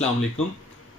अस्सलाम वालेकुम।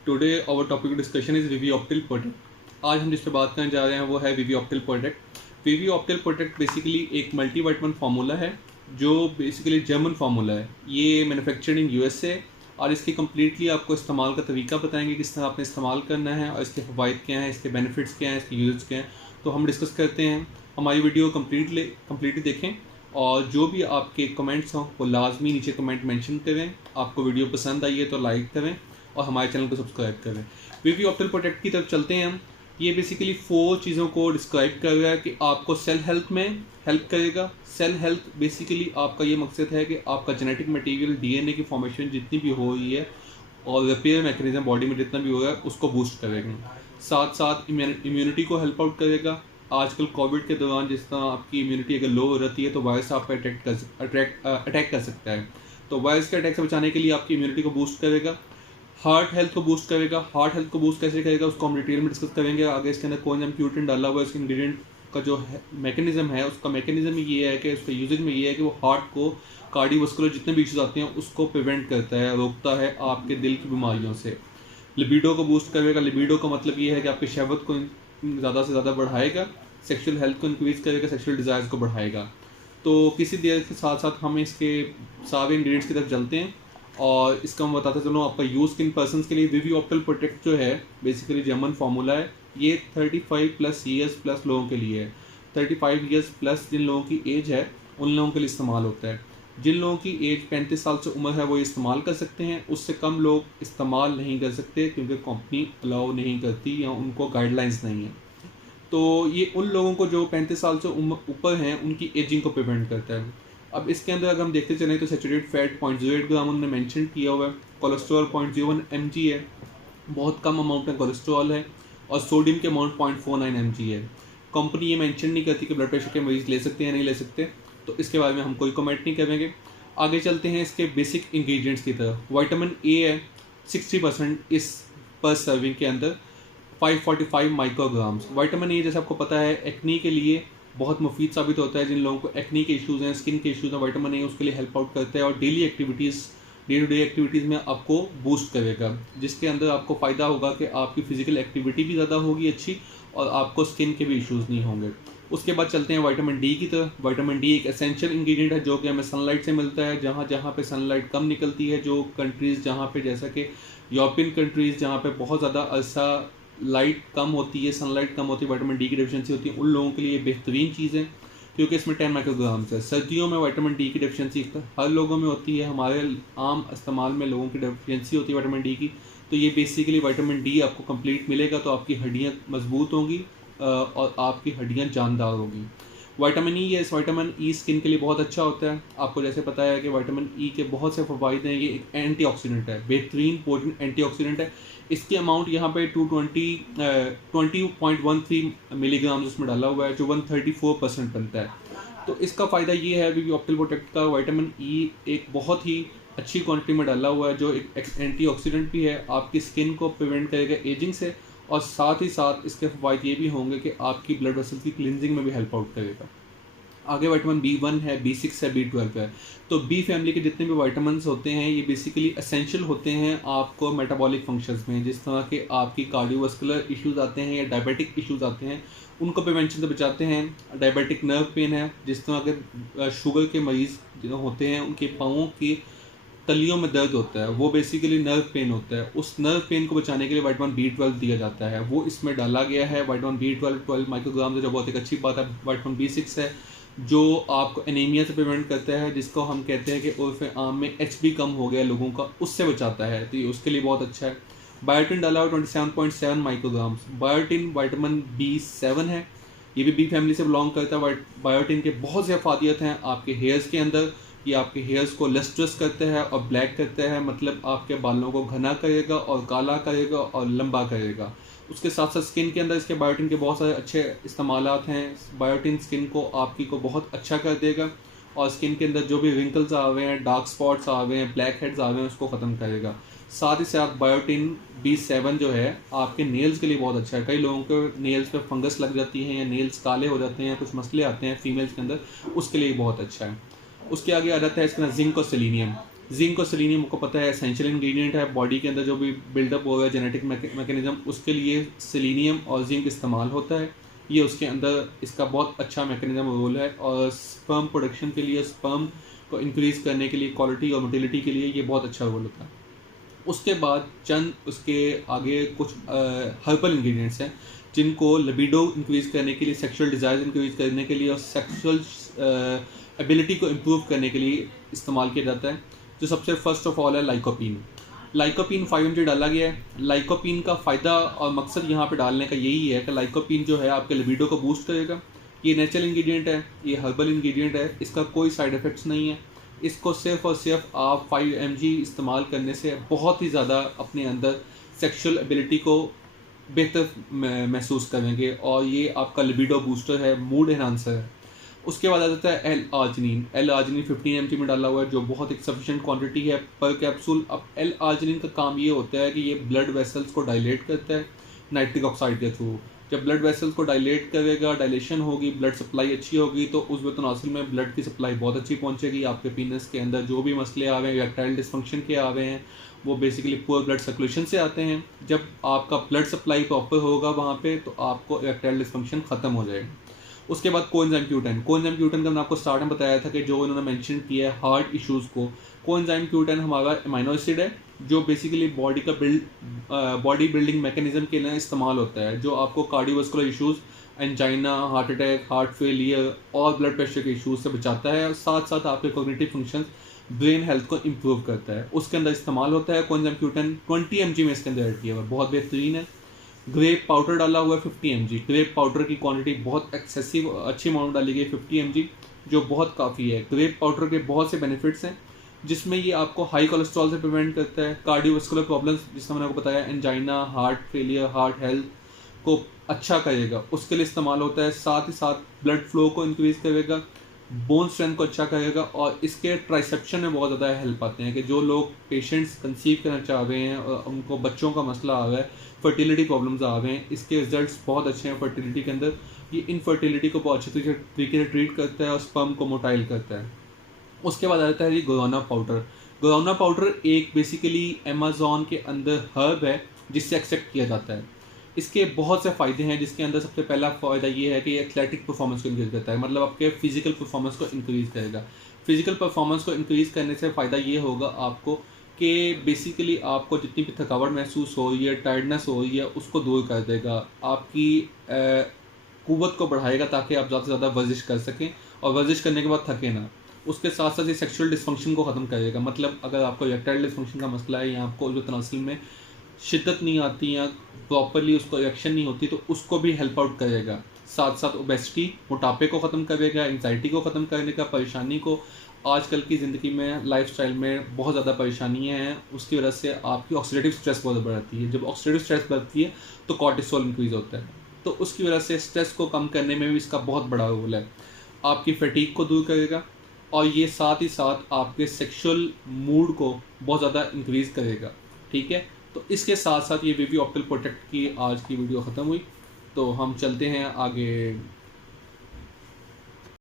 Today our topic discussion is V V ऑप्टिल प्रोडक्ट। आज हम जिस पे बात करने जा रहे हैं वो है वीवी ऑप्टिल प्रोडक्ट। वीवी ऑप्टिल प्रोडक्ट बेसिकली एक मल्टीविटामिन फार्मूला है जो बेसिकली जर्मन फार्मूला है। ये मैन्युफैक्चर्ड इन यूएसए और इसकी कम्प्लीटली आपको इस्तेमाल का तरीका बताएंगे किस तरह आपने इस्तेमाल करना है और इसके फ़वाइद क्या हैं, इसके बेनिफिट्स क्या हैं, इसके यूजेस क्या हैं। तो हम डिस्कस करते हैं। हमारी वीडियो कम्प्लीटली देखें और जो भी आपके कमेंट्स हों वो लाजमी नीचे कमेंट मेंशन करें। आपको वीडियो पसंद आई है तो लाइक करें और हमारे चैनल को सब्सक्राइब करें। वीवी ऑप्टिल प्रोडक्ट की तरफ चलते हैं हम। ये बेसिकली 4 चीज़ों को डिस्क्राइब कर रहा है कि आपको सेल हेल्थ में हेल्प करेगा। सेल हेल्थ बेसिकली आपका ये मकसद है कि आपका जेनेटिक मटेरियल डीएनए की फॉर्मेशन जितनी भी हो रही है और रिपेयर मैकेनिज्म बॉडी में जितना भी हो रहा है उसको बूस्ट करेगा। साथ साथ इम्यूनिटी को हेल्प आउट करेगा। आजकल कोविड के दौरान जिस तरह आपकी इम्यूनिटी अगर लो हो रहती है तो वायरस आप पे अटैक कर सकता है। तो वायरस के अटैक से बचाने के लिए आपकी इम्यूनिटी को बूस्ट करेगा। हार्ट हेल्थ को बूस्ट करेगा। हार्ट हेल्थ को बूस्ट कैसे करेगा उसको हम डिटेल में डिस्कस करेंगे आगे। इसके अंदर कोएंजाइम Q10 डाला हुआ है। इसके इंग्रेडिएंट का जो मैकेनिज्म है उसका मैकेनिज्म ये है कि उसका यूजेज में ये है कि वो हार्ट को कार्डियोवास्कुलर जितने भी इश्यूज आते हैं उसको प्रिवेंट करता है, रोकता है आपके दिल की बीमारियों से। लिबिडो को बूस्ट करेगा। लिबिडो का मतलब ये है कि आपकी शहवत को ज़्यादा से ज़्यादा बढ़ाएगा। सेक्सुअल हेल्थ को इंक्रीज करेगा। सेक्सुअल डिज़ायर्स को बढ़ाएगा। तो किसी देर के साथ साथ हम इसके सारे इंग्रेडिएंट्स की तरफ चलते हैं और इसका मैं बताते चलूँ आपका यूज़ किन पर्सनस के लिए। वीवी ऑप्टिल प्रोडक्ट जो है बेसिकली जर्मन फार्मूला है। ये 35+ ईयर्स प्लस लोगों के लिए है। 35 ईयर्स प्लस जिन लोगों की एज है उन लोगों के लिए इस्तेमाल होता है। जिन लोगों की एज 35 साल से उम्र है वो ये इस्तेमाल कर सकते हैं। उससे कम लोग इस्तेमाल नहीं कर सकते क्योंकि कंपनी अलाउ नहीं करती या उनको गाइडलाइंस नहीं है। तो ये उन लोगों को जो 35 साल से ऊपर हैं उनकी एजिंग को प्रिवेंट करता है। अब इसके अंदर अगर हम देखते चलें तो सैचुरेटेड फैट 0.08 ग्राम उन्होंने मेंशन किया हुआ है। कोलेस्ट्रॉल 0.01 mg है, बहुत कम अमाउंट में कोलेस्ट्रॉल है। और सोडियम के अमाउंट 0.49 mg है। कंपनी ये मेंशन नहीं करती कि ब्लड प्रेशर के मरीज ले सकते हैं या नहीं ले सकते, तो इसके बारे में हम कोई कमेंट नहीं करेंगे। आगे चलते हैं इसके बेसिक इंग्रेडिएंट्स की तरफ। विटामिन ए है 60% इस पर सर्विंग के अंदर 545 माइक्रोग्राम्स। विटामिन ए जैसे आपको पता है एक्नी के लिए बहुत मुफीद साबित होता है। जिन लोगों को एक्नी के इश्यूज़ हैं, स्किन के इश्यूज़ हैं, विटामिन ए उसके लिए हेल्प आउट करता है और डे टू डे एक्टिविटीज़ में आपको बूस्ट करेगा, जिसके अंदर आपको फ़ायदा होगा कि आपकी फिजिकल एक्टिविटी भी ज़्यादा होगी अच्छी और आपको स्किन के भी इश्यूज़ नहीं होंगे। उसके बाद चलते हैं विटामिन डी की तरफ। विटामिन डी एक एसेंशियल इंग्रेडिएंट है जो कि हमें सनलाइट से मिलता है। जहाँ जहाँ पे सनलाइट कम निकलती है, जो कंट्रीज़ जहाँ पे जैसा कि यूरोपियन कंट्रीज़ जहाँ पे बहुत ज़्यादा अरसा लाइट कम होती है, सनलाइट कम होती है, विटामिन डी की डेफिशिएंसी होती है, उन लोगों के लिए बेहतरीन चीज़ है क्योंकि इसमें 10 माइक्रोग्राम्स है। सर्दियों में विटामिन डी की डेफिशिएंसी हर लोगों में होती है। हमारे आम इस्तेमाल में लोगों की डेफिशिएंसी होती है विटामिन डी की। तो ये बेसिकली विटामिन डी आपको कंप्लीट मिलेगा तो आपकी हड्डियाँ मजबूत होंगी और आपकी हड्डियाँ जानदार होंगी। विटामिन ई है, इस विटामिन ई स्किन के लिए बहुत अच्छा होता है। आपको जैसे पता है कि विटामिन ई के बहुत से फ़वाइद हैं। ये एक एंटीऑक्सीडेंट है, बेहतरीन पोटेंट एंटीऑक्सीडेंट है। इसकी अमाउंट यहाँ पे 20.13 मिलीग्राम इसमें डाला हुआ है जो 134% बनता है। तो इसका फ़ायदा ये है वीवी ऑप्टिल प्रोडक्ट का, विटामिन ई एक बहुत ही अच्छी क्वांटिटी में डाला हुआ है जो एक एंटीऑक्सीडेंट भी है, आपकी स्किन को प्रिवेंट करेगा एजिंग से और साथ ही साथ इसके फ़वाइद ये भी होंगे कि आपकी ब्लड वेसल की क्लिनजिंग में भी हेल्प आउट करेगा। आगे विटामिन B1 है, B6 है, B12 है। तो बी फैमिली के जितने भी विटामिन्स होते हैं ये बेसिकली एसेंशियल होते हैं आपको मेटाबॉलिक फंक्शंस में। जिस तरह के आपकी कार्डियोवास्कुलर इश्यूज़ आते हैं या डायबिटिक इश्यूज़ आते हैं उनको प्रिवेंशन से बचाते हैं। डायबिटिक नर्व पेन है, जिस तरह के शुगर के मरीज़ जो होते हैं उनके पाँवों की तलियों में दर्द होता है, वो बेसिकली नर्व पेन होता है। उस नर्व पेन को बचाने के लिए विटामिन B12 दिया जाता है, वो इसमें डाला गया है। विटामिन B12 12 माइक्रोग्राम है जो बहुत एक अच्छी बात है। विटामिन B6 है जो आपको एनीमिया से प्रिवेंट करता है, जिसको हम कहते हैं कि उर्फ आम में HB कम हो गया लोगों का, उससे बचाता है, तो ये उसके लिए बहुत अच्छा है। बायोटिन डाला हुआ 27.7 माइक्रोग्राम्स। बायोटिन विटामिन B7 है, ये भी बी फैमिली से बिलोंग करता है। बायोटिन के बहुत से फ़ायदे हैं आपके हेयर्स के अंदर। ये आपके हेयर्स को लस्ट्रस करता है और ब्लैक करता है, मतलब आपके बालों को घना करेगा और काला करेगा और लंबा करेगा। उसके साथ साथ स्किन के अंदर इसके बायोटिन के बहुत सारे अच्छे इस्तेमालात हैं। बायोटिन स्किन को आपकी को बहुत अच्छा कर देगा और स्किन के अंदर जो भी रिंकल्स आ रहे हैं, डार्क स्पॉट्स आ रहे हैं, ब्लैक हेड्स आ रहे हैं, उसको ख़त्म करेगा। साथ ही साथ बायोटिन B7 जो है आपके नेल्स के लिए बहुत अच्छा है। कई लोगों के नेल्स पे फंगस लग जाती है या नेल्स काले हो जाते हैं, कुछ मसले आते हैं फीमेल्स के अंदर, उसके लिए बहुत अच्छा है। उसके आगे आ जाता है इसके अंदर जिंक और सेलेनियम। जिंक और सेलेनियम को पता है एसेंशियल इंग्रेडिएंट है, बॉडी के अंदर जो भी बिल्डअप हो गया जेनेटिक मैकेनिज्म उसके लिए सेलेनियम और जिंक इस्तेमाल होता है। ये उसके अंदर इसका बहुत अच्छा मैकेनिज्म रोल है और स्पर्म प्रोडक्शन के लिए, स्पर्म को इंक्रीज़ करने के लिए, क्वालिटी और मोटिलिटी के लिए ये बहुत अच्छा रोल होता है। उसके बाद चंद उसके आगे कुछ हर्बल इंग्रेडिएंट्स हैं जिनको लिबिडो इंक्रीज़ करने के लिए, सेक्सुअल डिज़ायर इंक्रीज़ करने के लिए और सेक्सुअल एबिलिटी को इम्प्रूव करने के लिए इस्तेमाल किया जाता है। जो सबसे फर्स्ट ऑफ ऑल है लाइकोपीन। लाइकोपीन 5 mg डाला गया है। लाइकोपीन का फ़ायदा और मकसद यहाँ पे डालने का यही है कि लाइकोपीन जो है आपके लिबिडो को बूस्ट करेगा। ये नेचुरल इंग्रेडिएंट है, ये हर्बल इंग्रेडिएंट है, इसका कोई साइड इफ़ेक्ट्स नहीं है। इसको सिर्फ और सिर्फ आप 5 mg इस्तेमाल करने से बहुत ही ज़्यादा अपने अंदर सेक्सुअल एबिलिटी को बेहतर महसूस करेंगे और ये आपका लिबिडो बूस्टर है, मूड एनहांसर है। उसके बाद आ जाता है L arginine. L arginine 15 mg में डाला हुआ है जो बहुत एक सफिशिएंट क्वांटिटी है पर कैप्सूल। अब एल आर्जिनिन का काम ये होता है कि ये ब्लड वेसल्स को डायलेट करता है नाइट्रिक ऑक्साइड के थ्रू। जब ब्लड वेसल्स को डायलेट करेगा, डायलेशन होगी, ब्लड सप्लाई अच्छी होगी तो उस तनासुल में ब्लड की सप्लाई बहुत अच्छी पहुंचेगी। आपके पीनस के अंदर जो भी मसले आ रहे हैं, इरेक्टाइल डिस्फंक्शन के आ रहे हैं, वो बेसिकली पुअर ब्लड सर्कुलेशन से आते हैं। जब आपका ब्लड सप्लाई प्रॉपर होगा वहाँ पे तो आपको इरेक्टाइल डिस्फंक्शन ख़त्म हो जाएगा। उसके बाद कोएंजाइम Q10। कोएंजाइम Q10 का मैंने आपको स्टार्ट में बताया था कि जो इन्होंने मेंशन किया है हार्ट इश्यूज़ को। कोएंजाइम Q10 हमारा अमीनो एसिड है जो बेसिकली बॉडी बिल्डिंग मैकेनिज्म के लिए इस्तेमाल होता है, जो आपको cardiovascular issues, angina, heart attack, heart failure और ब्लड प्रेशर के इश्यूज़ से बचाता है और साथ साथ आपके कॉग्निटिव फंक्शंस, ब्रेन हेल्थ को इम्प्रूव करता है। उसके अंदर इस्तेमाल होता है कोएंजाइम Q10। 20 mg में इसके अंदर ऐड किया हुआ है, बहुत बेहतरीन है। ग्रेप पाउडर डाला हुआ है 50 mg। ग्रेप पाउडर की क्वांटिटी बहुत एक्सेसिव अच्छी अमाउंट डाली गई 50 mg जो बहुत काफ़ी है। ग्रेप पाउडर के बहुत से बेनिफिट्स हैं जिसमें ये आपको हाई कोलेस्ट्रॉल से प्रिवेंट करता है, कार्डियोवास्कुलर प्रॉब्लम्स जिसका मैंने आपको बताया, angina, heart failure, heart health को अच्छा करेगा, उसके लिए इस्तेमाल होता है। साथ ही साथ ब्लड फ्लो को इंक्रीज़ करेगा, बोन स्ट्रेंथ को अच्छा करेगा और इसके ट्राइसेप्शन में बहुत ज़्यादा हेल्प आते हैं कि जो लोग पेशेंट्स कंसीव करना चाह रहे हैं और उनको बच्चों का मसला आ रहा है, फर्टिलिटी प्रॉब्लम्स आ रहे हैं, इसके रिजल्ट्स बहुत अच्छे हैं फर्टिलिटी के अंदर। ये इनफर्टिलिटी को बहुत अच्छे तरीके से ट्रीट करता है और स्पर्म को मोटाइल करता है। उसके बाद आता है ये गुआना पाउडर। गुआना पाउडर एक बेसिकली अमेज़न के अंदर हर्ब है जिससे एक्सट्रैक्ट किया जाता है। इसके बहुत से फ़ायदे हैं जिसके अंदर सबसे पहला फ़ायदा ये है कि ये एथलेटिक परफॉर्मेंस को इंक्रीज़ करता है, मतलब आपके फिजिकल परफॉर्मेंस को इंक्रीज़ करेगा। फिजिकल परफॉर्मेंस को इंक्रीज़ करने से फ़ायदा ये होगा आपको कि बेसिकली आपको जितनी भी थकावट महसूस हो रही है, टायर्डनेस हो रही है, उसको दूर कर देगा। आपकी क़ुव्वत को बढ़ाएगा ताकि आप ज़्यादा से ज़्यादा वर्जिश कर सकें और वर्जिश करने के बाद थके ना। उसके साथ साथ ये सेक्सुअल डिस्फंक्शन को ख़त्म करेगा, मतलब अगर आपको इरेक्टाइल डिस्फंक्शन का मसला है या आपको जो तनासुल में शिद्दत नहीं आती या प्रॉपरली उसको इरेक्शन नहीं होती तो उसको भी हेल्प आउट करेगा। साथ साथ ओबेसिटी, मोटापे को ख़त्म करेगा, एंग्जाइटी को ख़त्म करने का, परेशानी को, आजकल की ज़िंदगी में लाइफस्टाइल में बहुत ज़्यादा परेशानियाँ हैं, उसकी वजह से आपकी ऑक्सीडेटिव स्ट्रेस बहुत बढ़ती है। जब ऑक्सीडेटिव स्ट्रेस बढ़ती है तो कॉर्टिसोल इंक्रीज़ होता है, तो उसकी वजह से स्ट्रेस को कम करने में भी इसका बहुत बड़ा रोल है। आपकी फटीग को दूर करेगा और ये साथ ही साथ आपके सेक्सुअल मूड को बहुत ज़्यादा इंक्रीज़ करेगा। ठीक है, तो इसके साथ साथ ये वीवी ऑप्टल प्रोटेक्ट की आज की वीडियो ख़त्म हुई, तो हम चलते हैं आगे